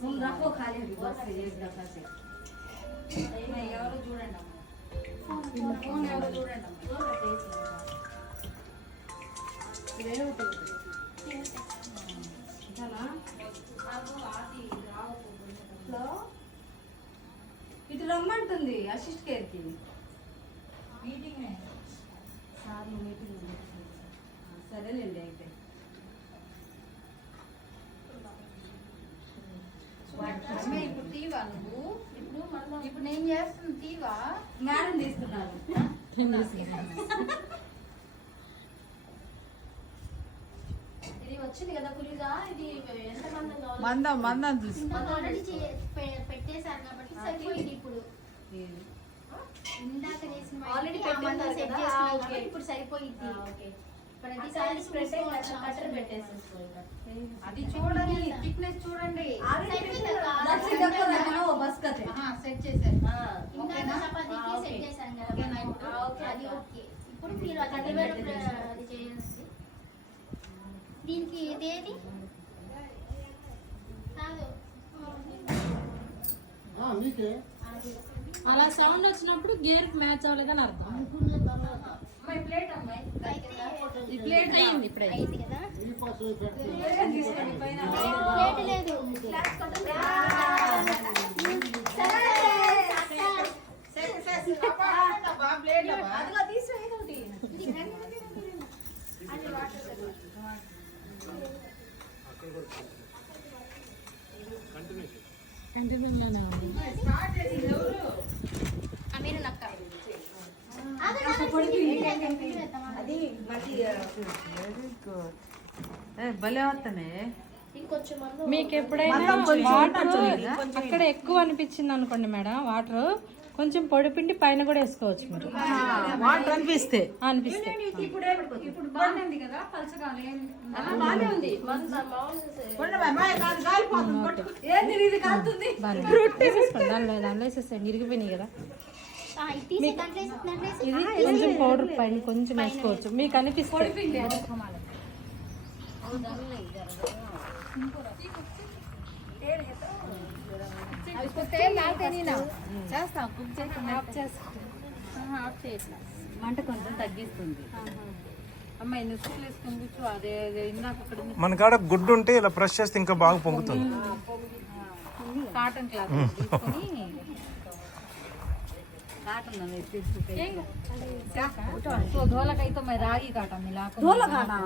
तुम रखो खाली बस एक दफा से नहीं ఎవరు చూడండి అమ్మ ఫోన్ ఎవరు చూడండి అమ్మ ఇదేంటి ఇదనా ఆగు ఆది రావులో ఇటు రమ్మంటుంది అసిస్ట్ కేర్ కి మీటింగ్ సార్ మీటింగ్ సరేలేండి అయితే ఇప్పుడు తీవా నువ్వు ఇప్పుడు నేను చేస్తున్నా తీవా మేడం తీస్తున్నారు ఇది వచ్చింది కదా పులిగా ఇది ఎంత మందం చూసి ఆల్రెడీ పెట్టేశారు కాబట్టి సరిపోయింది ఇప్పుడు ఇందాక చేసిన ఆల్రెడీ సెట్ చేసుకున్నాం ఇప్పుడు సరిపోయింది ఓకే ప్రతిసారి స్ప్రెడ్ కట్టర్ పెట్టేసేసుకో అది చూడండి థిక్నెస్ చూడండి బస్ కతే సెట్ చేశారు ఇందాక చపాతీకి సెట్ చేశాం కదా ఓకే అది ఓకే ఇప్పుడు మీరు అది చేయండి దీనికి ఇదేది కాదు మీకే అలా సౌండ్ వచ్చినప్పుడు గేర్ మ్యాచ్ అవ్వలేదని అర్థం. అమ్మాయి ప్లేట్ అమ్మాయి ఈ ప్లేట్ అయింది ఇప్పుడే అయింది కదా ప్లేట్ లేదు క్లాస్ కొట్టండి అదిగో తీసేది ఒకటి అది వాటర్ కంటిన్యూలోనే ఉంది. మీరు నక్క భలే వస్తానే. మీకు ఎప్పుడైనా వాటర్ అక్కడ ఎక్కువ అనిపించింది అనుకోండి మేడం, వాటర్ కొంచెం పొడి పిండి పైన కూడా వేసుకోవచ్చు మీరు. వాటర్ అనిపిస్తే ఇప్పుడు బాగుంది కదా పలచగా బాగానే ఉంది ఇది కాదుతుంది దానిలో వేసేసేయండి, ఇరిగిపోయినాయి కదా. ఇది కొంచెం పౌడర్ పైన కొంచెం వేసుకోవచ్చు మీకు అనిపిస్తుంది. మంట కొంచెం తగ్గిస్తుంది. అమ్మాయి నుసుకులు వేసుకొని కూర్చో. అదే ఇందాక మన కాడ గుడ్డు ఉంటే ఇలా బ్రష్ చేస్తే ఇంకా బాగా పొంగుతుంది. కాటన్ క్లాత్ తీసుకొని కాటన్ సో ధోలకైతే మరి రాగి కాటన్ ఇలా